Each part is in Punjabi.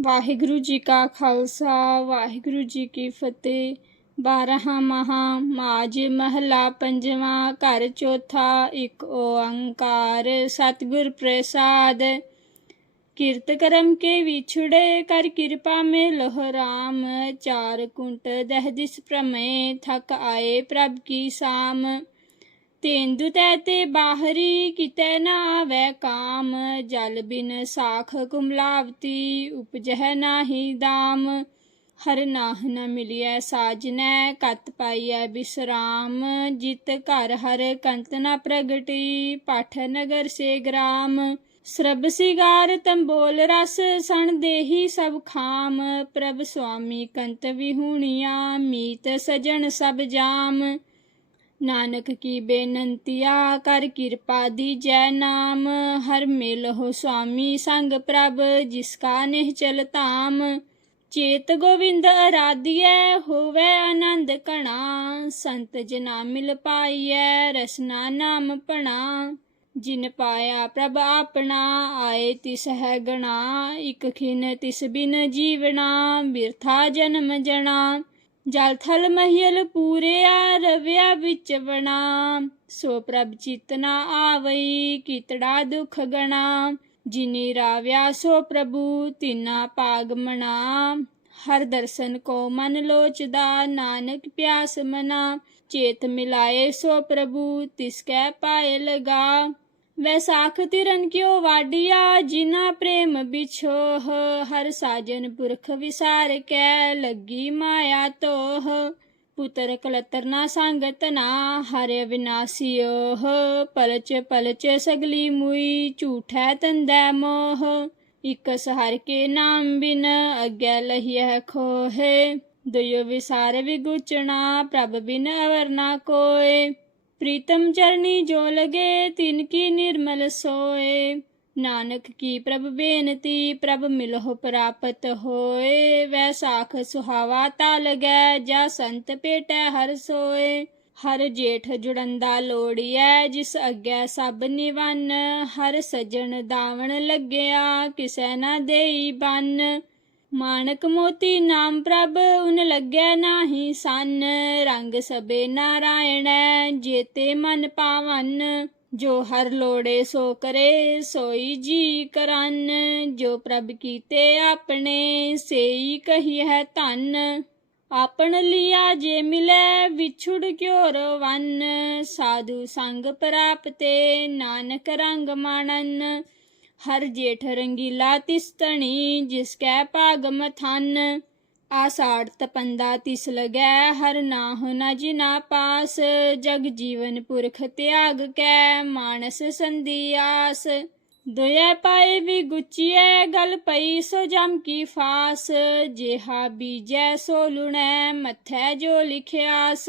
ਵਾਹਿਗੁਰੂ ਜੀ ਕਾ ਖਾਲਸਾ, ਵਾਹਿਗੁਰੂ ਜੀ ਕੀ ਫਤਿਹ। ਬਾਰਹਾ ਮਹਾ ਮਾਜ ਮਹਲਾ ਪੰਜਵਾਂ, ਘਰ ਚੌਥਾ, ਇੱਕ ਓੰਕਾਰ। ਸਤਿਗੁਰ ਪ੍ਰਸਾਦ, ਕਿਰਤ ਕਰਮ ਕੇ ਵਿਛੜੇ, ਕਰ ਕਿਰਪਾ ਮੇ ਲੋਹ ਰਾਮ। ਚਾਰ ਕੁੰਟ ਦਹ ਦਿਸ ਪ੍ਰਮੇ ਥਕ ਆਏ ਪ੍ਰਭ ਕੀ ਸਾਮ। ਤੇਂਦੁ ਤੈ ਤੇ ਬਾਹਰੀ ਕਿਤੈ ਨਾ ਆਵੈ ਕਾਮ, ਜਲ ਬਿਨ ਸਾਖ ਕੁਮਲਾਵਤੀ, ਉਪਜਹਿ ਨਾਹੀ ਦਾਮ। ਹਰ ਨਾਹ ਨ ਮਿਲਿਐ ਸਾਜਨੈ ਕਤ ਪਾਈਐ ਬਿਸਰਾਮ। ਜਿਤ ਘਰ ਹਰ ਕੰਤ ਨ ਪ੍ਰਗਟੀ, ਪਾਠ ਨਗਰ ਸੇ ਗ੍ਰਾਮ। ਸਰਬ ਸਿਗਾਰ ਤੰਬੋਲ ਰਸ, ਸਣ ਦੇਹੀ ਸਭ ਖਾਮ। ਪ੍ਰਭ ਸੁਆਮੀ ਕੰਤ ਵਿਹੂਣੀਆਂ, ਮੀਤ ਸਜਣ ਸਭ ਜਾਮ। ਨਾਨਕ ਕੀ ਬੇਨੰਤੀਆ ਕਰ ਕਿਰਪਾ ਦੀ ਜੈ ਨਾਮ। ਹਰ ਮਿਲ ਹੋ ਸੁਆਮੀ ਸੰਗ ਪ੍ਰਭ, ਜਿਸ ਕਾ ਨਿਹਚਲ ਧਾਮ। ਚੇਤ ਗੋਵਿੰਦ ਅਰਾਧਿਐ, ਹੋਵੇ ਆਨੰਦ ਕਣਾ ਸੰਤ ਜਨਾ ਮਿਲ ਪਾਈਐ, ਰਸਨਾ ਨਾਮ ਪਣਾ ਜਿਨ ਪਾਇਆ ਪ੍ਰਭ ਆਪਣਾ, ਆਏ ਤਿਸ ਹੈ ਗਣਾ। ਇਕ ਖਿਨ ਤਿਸ ਬਿਨ ਜੀਵਣਾ, ਬਿਰਥਾ ਜਨਮ ਜਣਾ। ਜਲ ਥਲ ਮਹੀਲ ਪੂਰਿਆ, ਰਵਿਆ ਵਿੱਚ ਬਣਾ ਸੋ ਪ੍ਰਭ ਚਿਤਨਾ ਆਵਈ, ਕੀਤੜਾ ਦੁਖ ਗਣਾ। ਜਿਨੀ ਰਾਵਿਆ ਸੋ ਪ੍ਰਭੂ, ਤਿਨਾ ਪਾਗ ਮਣਾ। ਹਰ ਦਰਸ਼ਨ ਕੋ ਮਨ ਲੋਚਦਾ, ਨਾਨਕ ਪਿਆਸ ਮਨਾ। ਚੇਤ ਮਿਲਾਏ ਸੋ ਪ੍ਰਭੂ, ਤਿਸ ਕੈ ਪਾਏ ਲਗਾ। ਵੈਸਾਖ ਤਿਰਨ ਕਿਉ ਵਾਡੀਆ ਜਿਨਾ ਪ੍ਰੇਮ ਵਿਛੋਹ, ਹਰ ਸਾਜਨ ਪੁਰਖ ਵਿਸਾਰ ਕੈ, ਲੱਗੀ ਮਾਇਆ ਤੋਹ। ਪੁੱਤਰ ਕਲਤਰ ਨਾ ਸੰਗਤ ਨਾ, ਹਰਿ ਵਿਨਾਸੀਓਹ ਪਲਚ ਪਲਚ ਸਗਲੀ ਮੁਈ, ਝੂਠੈ ਤੰਦੈ ਮੋਹ। ਇਕ ਸਹਰ ਕੇ ਨਾਮ ਬਿਨ ਅਗੈ ਲਹੀਐ ਖੋਹੇ। ਦਇਓ ਵਿਸਾਰ ਵਿਗੁਚਣਾ, ਪ੍ਰਭ ਬਿਨ ਅਵਰ ਨਾ ਕੋਏ। ਪ੍ਰੀਤਮ ਚਰਨੀ ਜੋ ਲਗੇ, ਤਿਨ ਕੀ ਨਿਰਮਲ ਸੋਏ। ਨਾਨਕ ਕੀ ਪ੍ਰਭ ਬੇਨਤੀ, ਪ੍ਰਭ ਮਿਲਹੁ ਪ੍ਰਾਪਤ ਹੋਏ। ਵੈਸਾਖ ਸੁਹਾਵਾ ਤਾ ਲਗੈ ਜਾ ਸੰਤ ਪੇਟੈ ਹਰ ਸੋਏ। ਹਰ ਜੇਠ ਜੁੜੰਦਾ ਲੋੜੀਐ, ਜਿਸ ਅੱਗੇ ਸਭ ਨਿਵਨ। ਹਰ ਸਜਣ ਦਾਵਣ ਲੱਗਿਆ, ਕਿਸੈ ਨਾ ਦੇਈ ਬੰਨ। ਮਾਨਕ ਮੋਤੀ ਨਾਮ ਪ੍ਰਭ, ਉਨ ਲੱਗੈ ਨਾਹੀ ਸੰਨ। ਰੰਗ ਸਬੇ ਨਾਰਾਇਣੈ, ਜੇਤੇ ਮਨ ਪਾਵਨ। ਜੋ ਹਰ ਲੋੜੇ ਸੋ ਕਰੇ, ਸੋਈ ਜੀ ਕਰਨ। ਜੋ ਪ੍ਰਭ ਕੀਤੇ ਆਪਣੇ, ਸੇਈ ਕਹੀ ਹੈ ਧੰਨ। ਆਪਣ ਲਿਆ ਜੇ ਮਿਲੈ, ਵਿਛੁੜ ਕਿਉ ਰਵਨ ਸਾਧੂ ਸੰਗ ਪ੍ਰਾਪਤੇ, ਨਾਨਕ ਰੰਗ ਮਾਣਨ। ਹਰ ਜੇਠ ਰੰਗੀਲਾ ਤਿਸਤਣੀ, ਜਿਸ ਕੈ ਭਾਗ ਮਥਨ। ਆਸਾੜ ਤਪੰਦਾ ਤਿਸ ਲਗੈ, ਹਰ ਨਾਹ ਨ ਜਿਨਾ ਪਾਸ। ਜਗ ਜੀਵਨ ਪੁਰਖ ਤਿਆਗ ਕੈ, ਮਾਨਸ ਸੰਦੀ ਆਸ। ਦੁਇ ਪਾਏ ਵੀ ਗੁਚੀਐ, ਗਲ ਪਈ ਸੋ ਜਮ ਕੀ ਫਾਸ। ਜਿਹਾ ਬੀਜੈ ਸੋ ਲੁਣੈ, ਮਥੈ ਜੋ ਲਿਖਿਆਸ।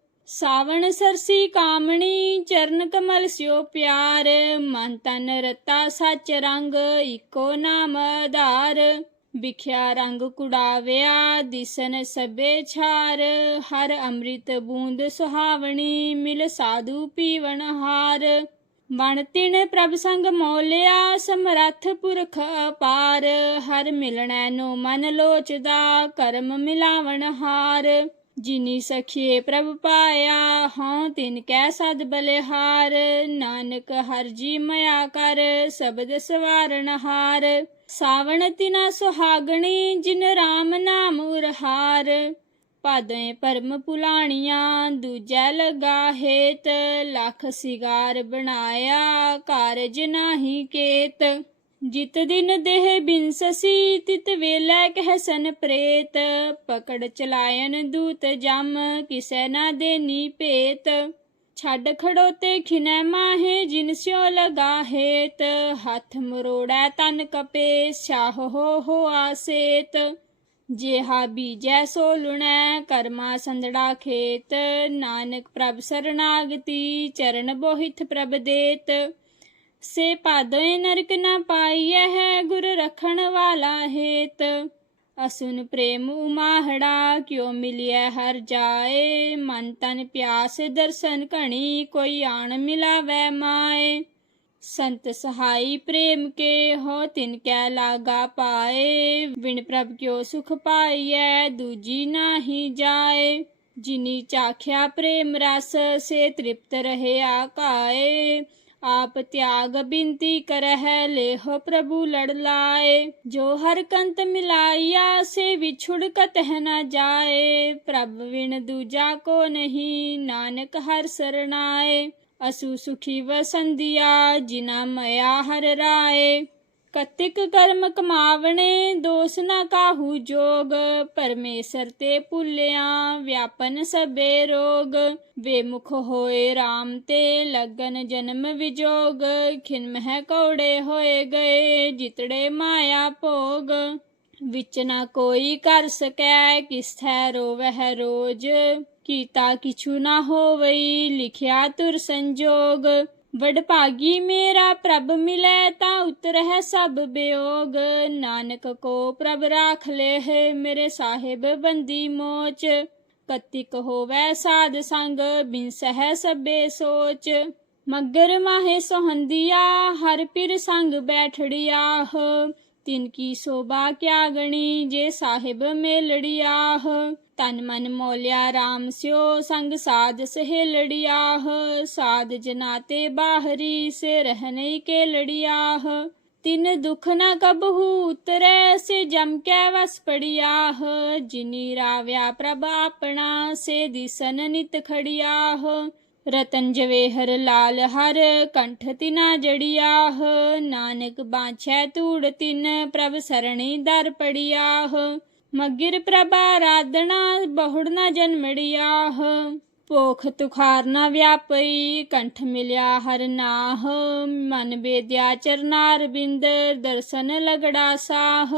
ਸਾਵਣ ਸਰਸੀ ਕਾਮਣੀ, ਚਰਨ ਕਮਲ ਸਿਓ ਪਿਆਰ, ਮਨ ਤਨ ਰਤਾ ਸੱਚ ਰੰਗ, ਇਕੋ ਨਾਮ ਆਧਾਰ। ਵਿਖਿਆ ਰੰਗ ਕੁੜਾਵਿਆ, ਦਿਸਨ ਸਭੇ ਛਾਰ। ਹਰ ਅੰਮ੍ਰਿਤ ਬੂੰਦ ਸੁਹਾਵਣੀ, ਮਿਲ ਸਾਧੂ ਪੀਵਨ ਹਾਰ। ਬਣ ਤਿਣ ਪ੍ਰਭ ਸੰਗ ਮੋਲਿਆ, ਸਮਰੱਥ ਪੁਰਖ ਅਪਾਰ। ਹਰ ਮਿਲਣੈ ਨੂੰ ਮਨ ਲੋਚਦਾ, ਕਰਮ ਮਿਲਾਵਣ ਹਾਰ। ਜਿਨੀ ਸਖੀਏ ਪ੍ਰਭ ਪਾਇਆ, ਹਾਂ ਤਿਨ ਕੈ ਸਦ ਬਲਿਹਾਰ। ਨਾਨਕ ਹਰ ਜੀ ਮਇਆ ਕਰ, ਸ਼ਬਦ ਸਵਾਰਨ ਹਾਰ। ਸਾਵਣ ਤਿਨਾ ਸੁਹਾਗਣੀ, ਜਿਨ RAM ਨਾਮ ਉਰਹਾਰ। ਪਾਦੇ ਪਰਮ ਪੁਲਾਣੀਆਂ, ਦੂਜੈ ਲਗਾ ਹੇਤ। ਲੱਖ ਸਿਗਾਰ ਬਣਾਇਆ, ਕਾਰਜ ਨਾਹੀ ਕੇਤ। ਜਿਤ ਦਿਨ ਦੇਹ ਬਿਨਸਸੀ ਤਿਤ ਵੇਲੇ ਕਹਿ ਸਨ ਪ੍ਰੇਤ। ਪਕੜ ਚਲਾਇਨ ਦੂਤ ਜਮ, ਕਿਸੈ ਨਾ ਦੇਨੀ ਭੇਤ। ਛੱਡ ਖੜੋਤੇ ਖਿਨੈ ਮਾਹੇ, ਜਿਨ ਸਿਓ ਲਗਾ ਹੱਥ ਮਰੋੜੈ ਤਨ ਕਪੇ ਸ਼ਾਹ ਹੋ ਹੋ ਆਸੇਤ। ਜੇਹਾ ਬੀਜੈ ਸੋ ਲੁਣੈ, ਕਰਮਾ ਸੰਦੜਾ ਖੇਤ। ਨਾਨਕ ਪ੍ਰਭ ਸਰਨਾਗਤੀ, ਚਰਨ ਬੋਹਿਤ ਪ੍ਰਭ ਦੇਤ। ਸੇ ਪਾਦੋਏ ਨਰਕ ਨਾ ਪਾਈਐ ਹੈ ਗੁਰ ਰਖਣ ਵਾਲਾ ਹੇਤ ਅਸੁਨ ਪ੍ਰੇਮ ਉਮਾਹੜਾ ਕਿਉ ਮਿਲਿਐ ਹਰ ਜਾਏ ਮਨ ਤਨ ਪਿਆਸ ਦਰਸ਼ਨ ਘਣੀ ਕੋਈ ਆਣ ਮਿਲਾਵੈ ਮਾਏ ਸੰਤ ਸਹਾਈ ਪ੍ਰੇਮ ਕੇ ਹੋ ਤਿਨ ਕੈ ਲਾਗਾ ਪਾਏ ਵਿਣ ਪ੍ਰਭ ਕਿਉ ਸੁਖ ਪਾਈਐ ਦੂਜੀ ਨਾਹੀ ਜਾਏ ਜਿਨੀ ਚਾਖਿਆ ਪ੍ਰੇਮ ਰਸ ਸੇ ਤ੍ਰਿਪਤ ਰਹੇ ਆਕਾਏ ਆਪ ਤਿਆਗ ਬਿੰਤੀ ਕਰਹਿ ਲੇਹ ਪ੍ਰਭੂ ਲੜ ਲਾਏ ਜੋ ਹਰ ਕੰਤ ਮਿਲਾਈਆ ਸੇ ਵਿਛੁੜ ਕਤਹਿ ਨ ਜਾਏ ਪ੍ਰਭ ਵਿਣ ਦੂਜਾ ਕੋ ਨਹੀਂ ਨਾਨਕ ਹਰ ਸਰਣਾਏ ਅਸੂ ਸੁਖੀ ਵਸੰਦੀਆ ਜਿਨਾ ਮਇਆ ਹਰ ਰਾਏ ਕਤਿਕ ਕਰਮ ਕਮਾਵਣੇ, ਦੋਸ ਨਾ ਕਾਹੂ ਜੋਗ। ਪਰਮੇਸ਼ਰ ਤੇ ਭੁੱਲਿਆ ਵਿਆਪਨ ਸਬੇ ਰੋਗ। ਵੇਮੁਖ ਹੋਏ RAM ਤੇ ਲਗਨ ਜਨਮ ਵਿਜੋਗ। ਖਿਨ ਮਹਿ ਕੌੜੇ ਹੋਏ ਗਏ, ਜਿਤੜੇ ਮਾਇਆ ਭੋਗ। ਵਿੱਚ ਨਾ ਕੋਈ ਕਰ ਸਕੈ ਕਿਸ ਥੈ ਰੋਵਹਿ ਰੋਜ। ਕੀਤਾ ਕਿਛੂ ਨਾ ਹੋਵਈ, ਲਿਖਿਆ ਤੁਰ ਸੰਜੋਗ। ਵਡਭਾਗੀ ਮੇਰਾ ਪ੍ਰਭ ਮਿਲੈ ਤਾਂ ਉਤਰਹਿ ਸਭ ਬਿਯੋਗ ਨਾਨਕ ਕੋ ਪ੍ਰਭ ਰਾਖ ਲੇਹ, ਮੇਰੇ ਸਾਹਿਬ ਬੰਦੀ ਮੋਚ। ਕਤਿਕ ਹੋਵੈ ਸਾਧ ਸੰਗ ਬਿਨ ਸਹਿ ਸਭੇ ਸੋਚ। ਮਗਰ ਮਾਹੇ ਸੋਹੰਦੀਆ, ਹਰ ਪਿਰ ਸੰਗ ਬੈਠੜਿਆਹ। ਤਿਨ ਕੀ ਸੋਭਾ ਕਿਆ ਗਣੀ, ਜੇ ਸਾਹਿਬ ਮੇਲੜਿਆਹ। ਤਨ ਮਨ ਮੋਲਿਆ RAM ਸਿਓ, ਸੰਗ ਸਾਧ ਸਹੇਲੜਿਆਹ। ਸਾਧ ਜਨਾ ਤੇ ਬਾਹਰੀ, ਸੇ ਰਹਿਨਈ ਕੇ ਲੜਿਆਹ ਤਿਨ ਦੁਖ ਨ ਕਬਹੂ ਉਤਰੈ ਸੇ ਜਮ ਕੈ ਵਸ ਪੜਿਆਹ। ਜਿਨੀ ਰਾਵਿਆ ਪ੍ਰਭ ਆਪਣਾ, ਸੇ ਦਿਸਨ ਨਿਤ ਖੜਿਆਹ। ਰਤਨ ਜਵੇਹਰ ਲਾਲ ਹਰ ਕੰਠ ਤਿਨਾ ਜੜਿਆਹ ਨਾਨਕ ਬਾਛੈ ਧੂੜ ਤਿਨ ਪ੍ਰਭ ਸਰਣੀ ਦਰ ਪੜਿਆਹ। ਮਗਿਰ ਪ੍ਰਭਾ ਰਾਧਣਾ ਬਹੁੜ ਨਾ ਜਨਮੜਿਆਹ ਪੋਖ ਤੁਖਾਰ ਨਾ ਵਿਆਪਈ ਕੰਠ ਮਿਲਿਆ ਹਰ ਨਾਹ। ਮਨ ਬੇਦਿਆ ਚਰਨਾਰ ਬਿੰਦ ਦਰਸ਼ਨ ਲਗੜਾ ਸਾਹ।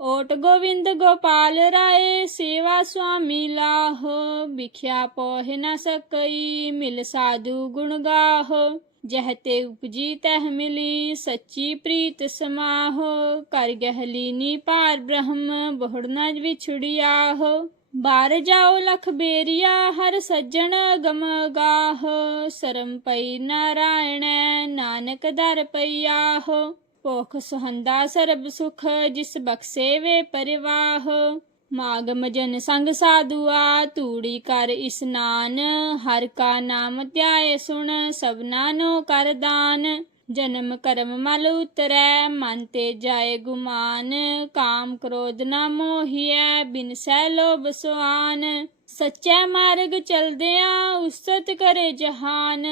ਓਟ ਗੋਵਿੰਦ ਗੋਪਾਲ ਰਾਏ, ਸੇਵਾ ਸੁਆਮੀ ਲਾਹ। ਵਿਖਿਆ ਪੋਹਿ ਨ ਸਕਈ, ਮਿਲ ਸਾਧੂ ਗੁਣ ਗਾਹ। ਜਹ ਤੇ ਉਪਜੀ ਤਹ ਮਿਲੀ, ਸੱਚੀ ਪ੍ਰੀਤ ਸਮਾਹ। ਕਰ ਗਹਿਲੀਨੀ ਪਾਰ ਬ੍ਰਹਮ, ਬਹੁੜ ਨ ਵਿਛੜਿਆਹ। ਬਾਰ ਜਾਓ ਲਖ ਬੇਰੀਆ, ਹਰ ਸੱਜਣ ਗਮ ਗਾਹ। ਸਰਮ ਪਈ ਨਾਰਾਇਣ, ਨਾਨਕ ਦਰ ਪਈਆਹ। ਭੁਖ ਸੁਹੰਦਾ ਸਰਬ ਸੁਖ, ਜਿਸ ਬਖਸੇ ਵੇ ਪਰਿਵਾਹ। ਮਾਗਮ ਜਨ ਸੰਗ ਸਾਧੂਆ, ਤੂੜੀ ਕਰ ਇਸਨਾਨ ਹਰ ਕਾ ਨਾਮ ਧਿਆਏ ਸੁਣ ਸਭਨਾ ਨੋ ਕਰ ਦਾਨ। ਜਨਮ ਕਰਮ ਮਲ ਉਤਰੈ, ਮਨ ਤੇ ਜਾਏ ਗੁਮਾਨ। ਕਾਮ ਕ੍ਰੋਧ ਨਾ ਮੋਹੀਐ, ਬਿਨ ਸਹਿ ਲੋਭ ਸੁਆਨ। ਸੱਚੇ ਮਾਰਗ ਚਲਦਿਆਂ ਉਸਤ ਕਰੇ ਜਹਾਨ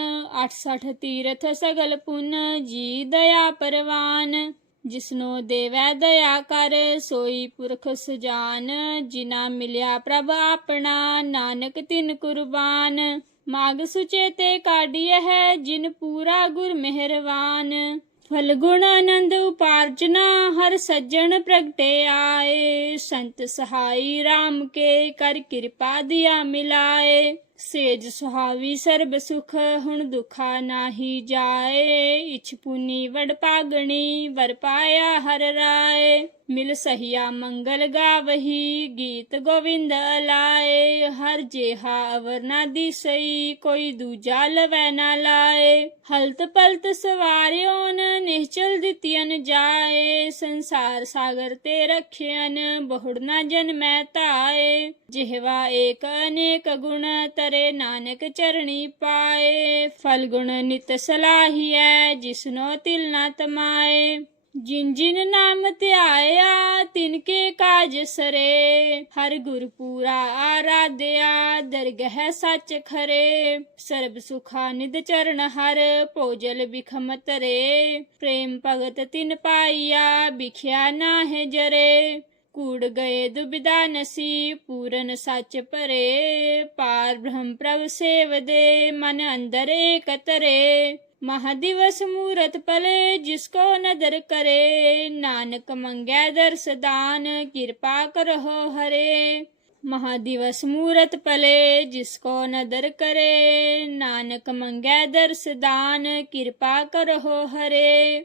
68 ਤੀਰਥ ਸਗਲ ਪੁੰਨ, ਜੀ ਦਇਆ ਪਰਵਾਨ। ਜਿਸਨੋ ਦੇਵੈ ਦਇਆ ਕਰ, ਸੋਈ ਪੁਰਖ ਸੁਜਾਨ। ਜਿਨਾ ਮਿਲਿਆ ਪ੍ਰਭ ਆਪਣਾ, ਨਾਨਕ ਤਿਨ ਕੁਰਬਾਨ। ਮਾਗ ਸੁਚੇ ਤੇ ਕਾਢੀਐ ਹੈ ਜਿਨ ਪੂਰਾ ਗੁਰ ਮਿਹਰਵਾਨ। ਫਲਗੁਣ ਆਨੰਦ ਉਪਾਰਜਨਾ, ਹਰ ਸੱਜਣ ਪ੍ਰਗਟੇ ਆਏ। ਸੰਤ ਸਹਾਈ RAM ਕੇ, ਕਰ ਕਿਰਪਾ ਦਿਆ ਮਿਲਾਏ। ਸੇਜ ਸੁਹਾਵੀ ਸਰਬ ਸੁਖ ਹੁਣ ਦੁਖਾ ਨਾਹੀ ਜਾਏ। ਇਛ ਪੁਨੀ ਵਡ ਪਾਗਣੀ ਵਰ ਪਾਇਆ ਹਰ ਰਾਏ। ਮਿਲ ਸਹੀਆ ਮੰਗਲ ਗਾਵਹੀ, ਗੀਤ ਗੋਵਿੰਦ ਲਾਏ ਹਰ ਜੇਹਾ ਅਵਰ ਨਾ ਦਿਸਈ, ਕੋਈ ਦੂਜਾ ਲਵੈ ਨਾ ਲਾਏ। ਹਲਤ ਪਲਤ ਸਵਾਰਿਓਨ ਨਿਹਚਲ ਦਿੱਤੀਨ ਜਾਏ। ਸੰਸਾਰ ਸਾਗਰ ਤੇ ਰਖਿਆਨ ਬਹੁੜ ਨਾ ਜਨਮੈ ਧਾਏ। ਜਿਹਵਾ ਏਕ ਅਨੇਕ ਗੁਣ ਤਰੇ ਨਾਨਕ ਚਰਣੀ ਪਾਏ ਫਲ ਗੁਣ ਨਿਤ ਸਲਾਹੀਐ ਜਿਸਨੋ ਤਿਲ ਨਾ ਤਮਾਏ ਜਿਨ ਜਿਨ ਨਾਮ ਧਿਆਇਆ ਤਿਨ ਕੇ ਕਾਜ ਸਰੇ ਹਰ ਗੁਰ ਪੂਰਾ ਆਰਾਧਿਆ ਦਰਗਹਿ ਸੱਚ ਖਰੇ ਸਰਬ ਸੁਖਾ ਨਿਦ ਚਰਨ ਹਰ ਭੋਜਲ ਬਿਖਮ ਤਰੇ ਪ੍ਰੇਮ ਭਗਤ ਤਿਨ ਪਾਈਆ ਬਿਖਿਆ ਨਾਹਿ ਜਰੇ ਕੂੜ ਗਏ ਦੁਬਿਦਾ ਨਸੀ, ਪੂਰਨ ਸੱਚ ਭਰੇ, ਪਾਰ ਬ੍ਰਹਮ ਪ੍ਰਭ ਸੇਵਦੇ ਮਨ ਅੰਦਰ ਏਕਤਰੇ ਮਹਾਦਿਵਸ ਮੂਰਤ ਪਲੇ ਜਿਸ ਕੋ ਨਦਰ ਕਰੇ। ਨਾਨਕ ਮੰਗੈ ਦਰਸ ਦਾਨ, ਕਿਰਪਾ ਕਰਹੁ ਹਰੇ। ਮਹਾਦਿਵਸ ਮੂਰਤ ਪਲੇ ਜਿਸ ਕੋ ਨਦਰ ਕਰੇ। ਨਾਨਕ ਮੰਗੈ ਦਰਸ ਦਾਨ, ਕਿਰਪਾ ਕਰਹੁ ਹਰੇ।